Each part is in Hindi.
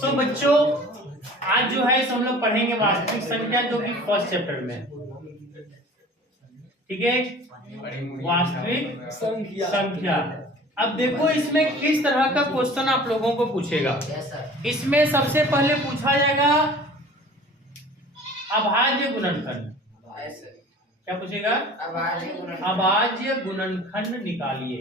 तो बच्चों आज जो है हम लोग पढ़ेंगे वास्तविक संख्या जो कि फर्स्ट चैप्टर में, ठीक है। वास्तविक संख्या। अब देखो इसमें किस तरह का क्वेश्चन आप लोगों को पूछेगा। इसमें सबसे पहले पूछा जाएगा अभाज्य गुणनखंड। क्या पूछेगा? अभाज्य गुणनखंड निकालिए।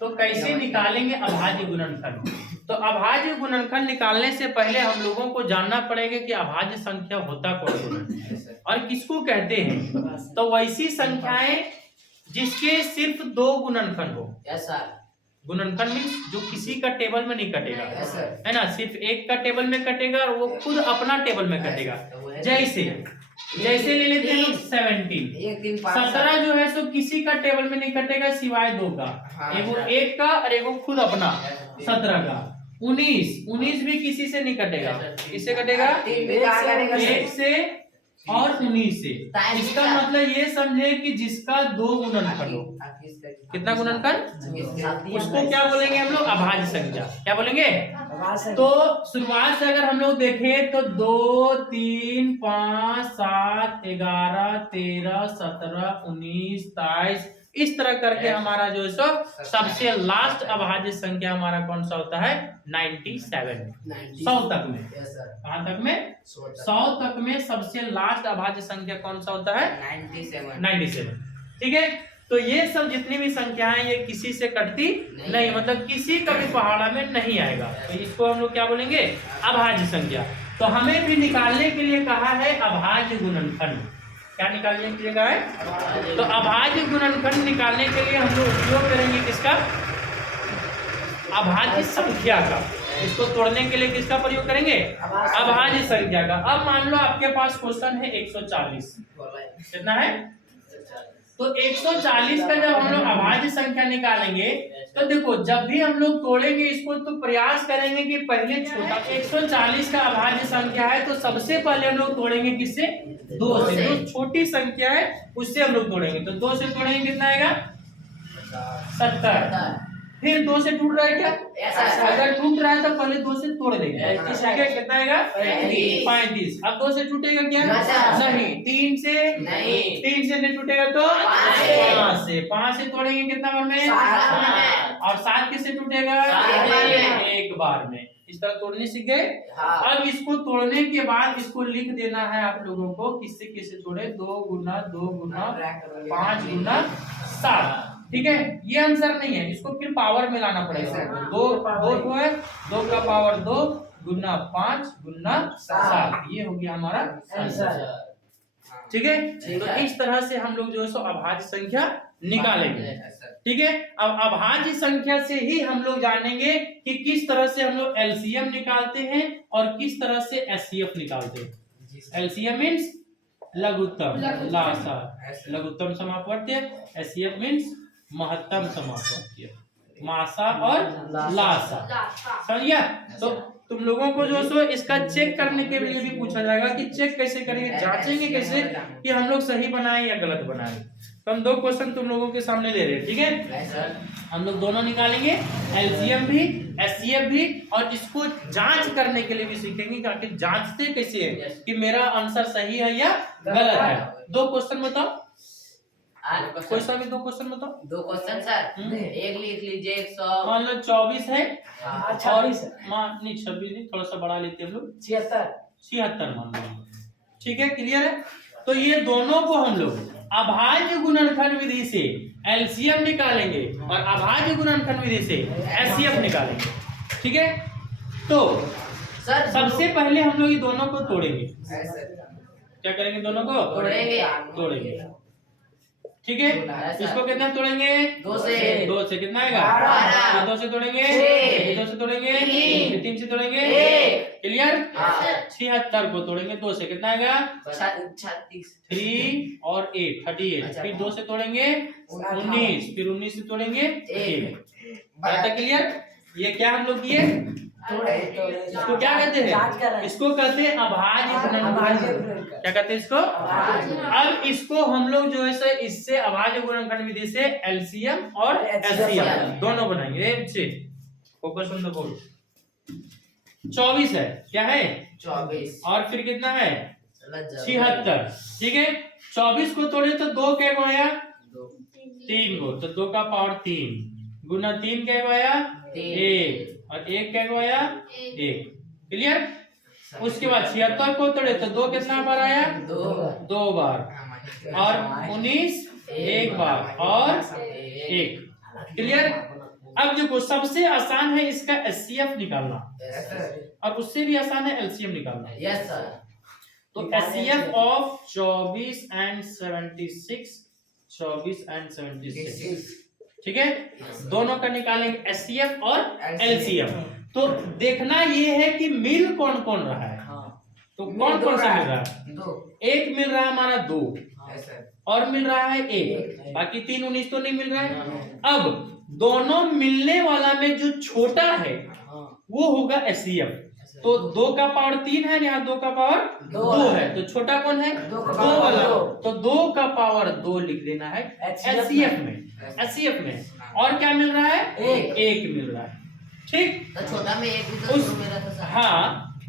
तो कैसे निकालेंगे अभाज्य गुणनखंड? तो अभाज्य गुणनखंड निकालने से पहले हम लोगों को जानना पड़ेगा कि अभाज्य संख्या होता कौन है और किसको कहते हैं। तो वैसी संख्याएं जिसके सिर्फ दो गुणनखंड हो। गुणनखंड मीन्स जो किसी का टेबल में नहीं कटेगा, है ना, सिर्फ एक का टेबल में कटेगा और वो खुद अपना टेबल में कटेगा। जैसे ले लेते हैं 17 17 जो है सो किसी का टेबल में नहीं कटेगा सिवाय दो का, एगो एक का और एगो खुद अपना 17 का। 19 भी किसी से नहीं कटेगा। किससे कटेगा? एक से और 19 से। इसका मतलब ये समझे कि जिसका दो गुणनखंड हो। कितना गुणनखंड? उसको क्या बोलेंगे हम लोग? अभाज्य संख्या। क्या बोलेंगे? तो शुरुआत से अगर हम लोग देखें तो 2 3 5 7 11 13 17 19 23 इस तरह करके हमारा जो है सो सबसे लास्ट अभाज्य संख्या हमारा कौन सा होता है? 97। 100 तक में। कहां तक में? 100 तक में सबसे लास्ट अभाज्य संख्या कौन सा होता है? 97। ठीक है। तो ये सब जितनी भी संख्याएं ये किसी से कटती नहीं, मतलब किसी का भी पहाड़ा में नहीं आएगा। तो इसको हम लोग क्या बोलेंगे? अभाज्य संख्या। तो हमें भी निकालने के लिए कहा है अभाज्य गुणनखंड। क्या निकालने के लिए कहा है? तो अभाज्य गुणनखंड निकालने के लिए हम लोग उपयोग करेंगे किसका? अभाज्य संख्या का। इसको तोड़ने के लिए किसका प्रयोग करेंगे? अभाज्य संख्या का। अब मान लो आपके पास क्वेश्चन है 140। कितना है? तो 140 का जब हम लोग अभाज्य संख्या निकालेंगे तो देखो जब भी हम लोग तोड़ेंगे इसको तो प्रयास करेंगे कि पहले छोटा। 140 का अभाज्य संख्या है तो सबसे पहले हम लोग तोड़ेंगे किससे? 2 से। जो छोटी संख्या है उससे हम लोग तोड़ेंगे। तो 2 से तोड़ेंगे कितना आएगा? 70। फिर 2 से टूट रहा है क्या? अगर टूट रहा है तो पहले 2 से तोड़ देंगे। कितना आएगा? 35। अब 2 से टूटेगा क्या? नहीं। 3 से नहीं टूटेगा तो 5 से। 5 से तोड़ेंगे कितना बार में? और 7 किससे टूटेगा? एक बार में। इस तरह तोड़ने सीख गए। अब इसको तोड़ने के बाद इसको लिख देना है आप लोगों को। किससे किससे तोड़े? 2 गुना 2 गुना 5 गुना 7। ठीक है। ये आंसर नहीं है, इसको फिर पावर में लाना पड़ेगा। 2 है, 2 का पावर 2 गुना 5 गुना 7। ये हो गया हमारा आंसर। ठीक है। तो इस तरह से हम लोग जो है सो अभाज्य संख्या निकालेंगे। ठीक है। अब अभाज्य संख्या से ही हम लोग जानेंगे कि किस तरह से हम लोग एलसीएम निकालते हैं और किस तरह से एचसीएफ निकालते हैं। एलसीएम मीन्स लघुत्तम, लासा, लघुत्तम समापवर्त्य। एचसीएफ मीन्स महत्तम समापवर्त्य, मासा और लासा। समझिए? तो तुम लोगों को जो सो इसका चेक करने के लिए भी पूछा जाएगा कि चेक कैसे करेंगे, जांचेंगे कैसे कि हम लोग सही बनाए या गलत बनाए। तो हम 2 क्वेश्चन तुम लोगों के सामने ले रहे हैं। ठीक है। हम लोग दोनों निकालेंगे, एलसीएम भी एचसीएफ भी, और इसको जांच करने के लिए भी सीखेंगे कि आखिर जांचते कैसे है कि मेरा आंसर सही है या गलत है। 2 क्वेश्चन बताओ। कोई सा भी 2 क्वेश्चन बताओ। 2 क्वेश्चन सर। एक लिख लीजिए 100। मान लो 24 है और 26 नहीं, थोड़ा सा बढ़ा लेते हैं हम लोग 76 मान लो। ठीक है, क्लियर है। तो ये दोनों को हम लोग अभाज्य गुणनखंड विधि से एलसीएम निकालेंगे और अभाज्य गुणनखंड विधि से एचसीएफ निकालेंगे। ठीक है। तो सर सबसे पहले हम लोग ये दोनों को तोड़ेंगे। क्या करेंगे? दोनों को तोड़ेंगे। ठीक है। इसको कितना तोड़ेंगे? 2 से। 2 से कितना आएगा? 12। 2 से तोड़ेंगे, 2 से तोड़ेंगे, 3 से तोड़ेंगे। क्लियर? 76 को तोड़ेंगे 2 से कितना आएगा? 36। 3 और 8 38। फिर 2 से तोड़ेंगे 19, फिर 19 से तोड़ेंगे 1। क्लियर? ये क्या हम लोग किए? इसको क्या कहते हैं? इसको कहते हैं अभाज्य गुणनखंड। क्या कहते हैं इसको? अब इसको हम लोग जो है सर इससे अभाज्य गुणनखंड विधि से एलसीएम और एचसीएफ दोनों बनाएंगे। Focus on the board. 24 है, क्या है 24 और फिर कितना है 76, 76 ठीक है। 24 को तोड़े तो 2 क्या को आया 2 3 को, तो 2 का पावर 3 गुना 3 क्या को आया 1 और 1 क्या को आया 1, क्लियर। उसके बाद 76 को तोड़े तो 2 कितना बार आया 2 बार और 19 एक बार और 1, क्लियर। अब देखो सबसे आसान है इसका एचसीएफ निकालना और उससे भी आसान है एलसीएम निकालना। Yes sir. तो एचसीएफ ऑफ 24 एंड 76, 24 एंड 76, ठीक है, दोनों का निकालेंगे एचसीएफ और एलसीएम। तो देखना ये है कि मिल कौन कौन रहा है, तो कौन कौन सा मिल रहा है, एक मिल रहा है हमारा 2 और मिल रहा है 1, बाकी 3 19 तो नहीं मिल रहा है। अब दोनों मिलने वाला में जो छोटा है वो होगा एचसीएफ। तो 2 का पावर 3 है, यहाँ 2 का पावर 2 है, तो छोटा कौन है 2 वाला, तो 2 का पावर 2 लिख देना है एचसीएफ में, एचसीएफ में। और क्या मिल रहा है 1 मिल रहा है, ठीक। तो छोटा में 1 भी तो शुरू में रहता सर। हाँ,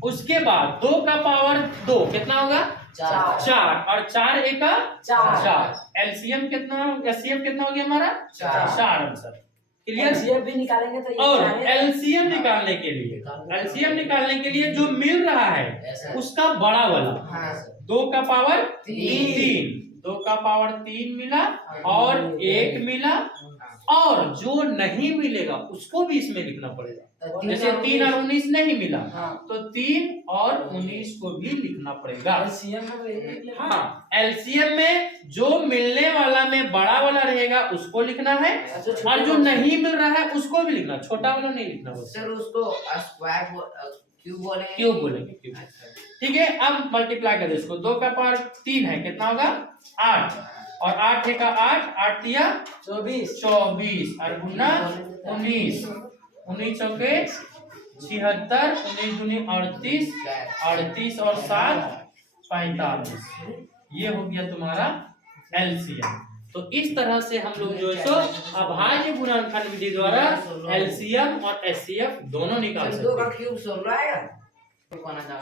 उसके बाद 2 का पावर 2 कितना होगा 4 और 4 एक का 4, एलसीएम कितना, एचसीएफ कितना हो गया हमारा 4 आंसर, क्लियर। एलसीएम भी निकालेंगे तो और एलसीएम निकालने के लिए, एलसीएम निकालने के लिए जो मिल रहा है उसका बड़ा वाला 2 का पावर 3, 2 का पावर 3 मिला और 1 मिला, और जो नहीं मिलेगा उसको भी इसमें लिखना पड़ेगा। जैसे 3 और 19 नहीं मिला तो 3 और 19 को भी लिखना पड़ेगा। हाँ, एलसीएम में जो मिलने वाला में बड़ा वाला रहेगा उसको लिखना है और जो नहीं मिल रहा है उसको भी लिखना, छोटा वाला नहीं लिखना सर। उसको स्क्वायर क्यूब बोलेंगे, क्यूब बोलेंगे, क्यूब, ठीक है। अब मल्टीप्लाई कर दो इसको, 2 का पावर 3 है, कितना होगा 8 और 8 का 8, 8 दिया 24 और गुना 19, 19 चौके 76, 19 दूनी 38, 38 और 7 45, ये हो गया तुम्हारा एलसीएम। तो इस तरह से हम लोग जो है सो अभाज्य गुणनखंड विधि द्वारा एलसीएम और एचसीएफ दोनों निकाल सकते हैं। 2 का क्यूब 16 आएगा,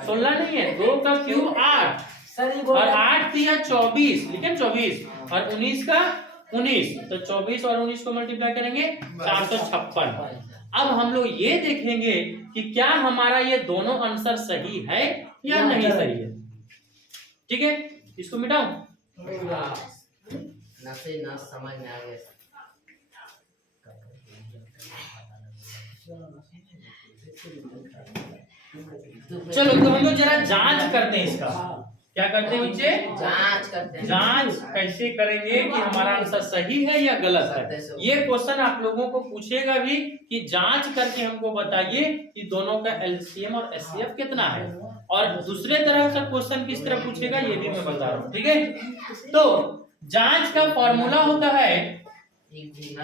16 नहीं है, 2 का क्यूब 8 और 8 दिया 24, लेकिन 24 और 19 का 19, तो 24 और 19 को मल्टीप्लाई करेंगे 456। अब हम लोग ये देखेंगे कि क्या हमारा ये दोनों आंसर सही है या नहीं सही है, ठीक है। इसको मिटाओ, नसे न समझ में आ गया। चलो तो हम लोग जरा जांच करते हैं इसका। क्या करते हैं बच्चे, जांच करते हैं। जांच कैसे करेंगे कि हमारा आंसर सही है या गलत है। ये क्वेश्चन आप लोगों को पूछेगा भी कि जांच करके हमको बताइए कि दोनों का एलसीएम और एचसीएफ कितना है, और दूसरे तरह का क्वेश्चन किस तरह पूछेगा ये भी मैं बता रहा हूँ, ठीक है। तो जांच का फॉर्मूला होता है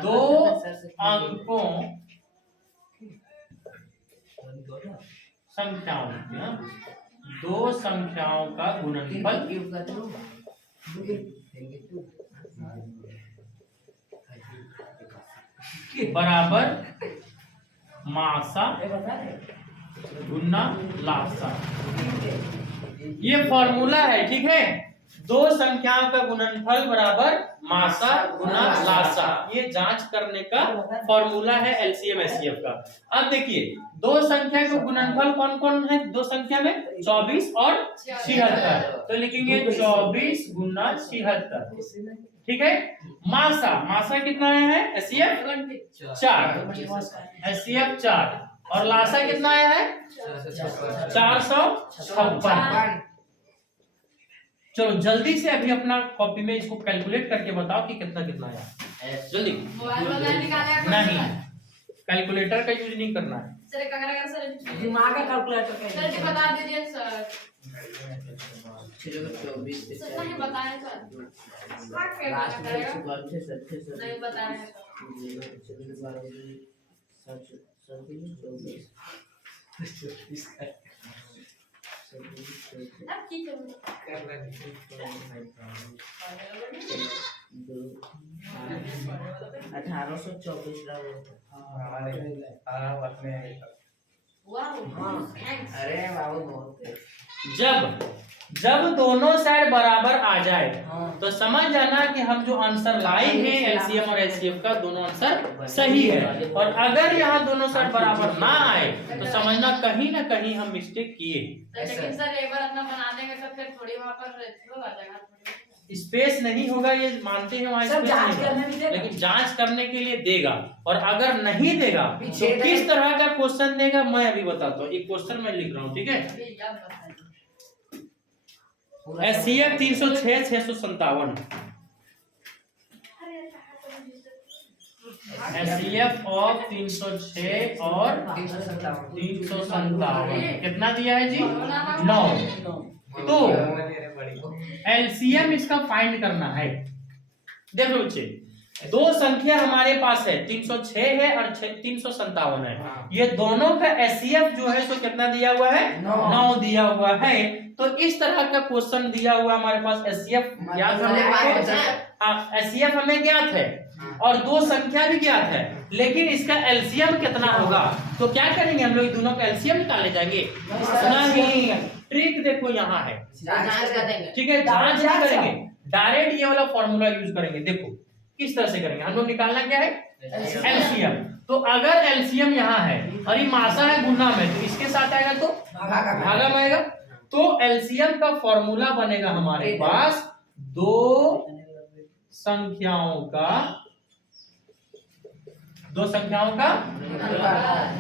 2 अंकों संख्याओं, 2 संख्याओं का गुणनफल बराबर मासा गुना लासा, ये फॉर्मूला है, ठीक है। 2 संख्याओं का गुणनफल बराबर मासा गुना लासा, ये जांच करने का फॉर्मूला है एलसीएम एचसीएफ का। अब देखिए 2 संख्या का गुणनफल कौन कौन है 2 संख्या में, 24 और 76, तो लिखेंगे 24 गुना 76, ठीक है। मासा, मासा कितना आया है एचसीएफ 4, एचसीएफ 4, और लासा कितना आया है 456। चलो जल्दी से अभी अपना कॉपी में इसको कैलकुलेट करके बताओ कि कितना कितना आया, जल्दी। नहीं, कैलकुलेटर का यूज नहीं करना है, दिमाग का कैलकुलेटर सर बता दीजिए सर। 24 नहीं बताया सर, नहीं बताया अब की करूं 1824 हमारे अपने वाह थैंक्स अरे बाबू बहुत तेज। जब दोनों साइड बराबर आ जाए हाँ। तो समझ जाना कि हम जो आंसर लाए हैं एलसीएम और एचसीएफ का दोनों आंसर सही है। और अगर यहाँ दोनों साइड बराबर ना आए तो समझना कहीं ना कहीं हम मिस्टेक किए। लेकिन सर एक बार अपना बना देंगे तो फिर थोड़ी वहाँ पर स्लो आ जाएगा। स्पेस नहीं होगा ये मानते हैं वहाँ सब स्पेस जांच नहीं करने होगा, भी देगा। लेकिन जांच करने के लिए देगा। और अगर नहीं देगा तो पीछे किस तरह का क्वेश्चन देगा मैं अभी बताता हूँ। एक क्वेश्चन मैं लिख रहा हूँ, ठीक है। अभी याद बताइए। एचसीएफ 306 657 एचसीएफ ऑफ 306 और 357 कितना दिया है जी? 9। तो एलसीएम इसका फाइंड करना है। देखो बच्चे, दो संख्या हमारे पास है, 306 है और 357 है। ये दोनों का एचसीएफ जो है सो कितना दिया हुआ है? 9 दिया हुआ है। तो इस तरह का क्वेश्चन दिया हुआ हमारे पास। एचसीएफ ज्ञात एचसीएफ हमें ज्ञात है और दो संख्या भी ज्ञात है, लेकिन इसका एलसीएम कितना होगा? तो क्या करेंगे हम लोग? दोनों का एलसीएम निकालने जाएंगे? नहीं, ट्रिक देखो यहाँ है, जांच कर देंगे। ठीक है। जांच नहीं करेंगे, डायरेक्ट ये वाला फॉर्मूला यूज करेंगे। देखो किस तरह से करेंगे हम लोग। निकालना क्या है? एलसीएम। तो अगर एलसीएम यहाँ है और ये मासा है गुना में, तो इसके साथ आएगा तो भागा में आएगा। तो एलसीएम का फॉर्मूला बनेगा हमारे पास दो संख्याओं का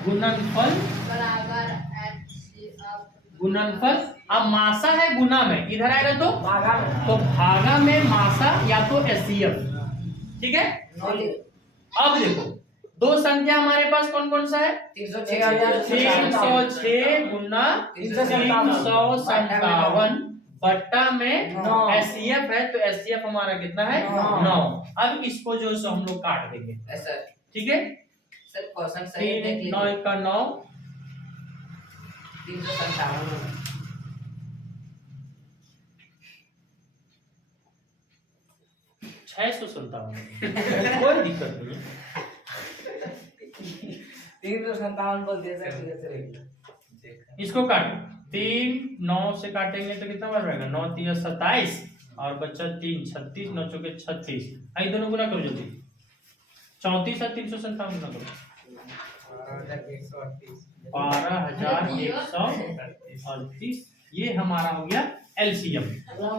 गुणनफल बराबर HCF गुणनफल। अब मासा है गुना में, इधर आएगा तो भागा में। तो भागा में मासा या तो एचसीएफ, ठीक है। अब देखो दो संख्या हमारे पास कौन कौन सा है? 306 गुना 357 बट्टा में 9 एचसीएफ है। तो एचसीएफ हमारा कितना है? 9। अब इसको जो है हम लोग काट देंगे, सर ठीक है। सर क्वेश्चन सही देख 3 लीजिए। 9 का 9 357 657 कोई दिक्कत नहीं है। 357 बोल दे सकते। इसको काटो, 3 9 से काटेंगे तो कितना बन जाएगा? 9 3 27 और बच्चा 3 36 9 चौके 36। आई दोनों गुना करो जल्दी। 34 और 357 गुना करो। 12138। ये हमारा हो गया एलसीएम।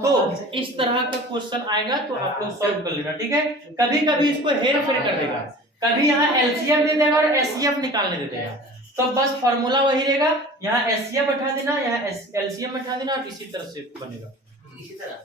तो इस तरह का क्वेश्चन आएगा तो आप लोग सॉल्व कर लेना, ठीक है। कभी कभी इसको हेर फेर कर देगा, कभी यहाँ एलसीएम दे देगा और एचसीएफ निकालने दे देगा। तो बस फॉर्मूला वही रहेगा, यहाँ एचसीएफ बैठा देना, यहाँ एलसीएम बैठा देना और इसी तरह से बनेगा। इसी तरह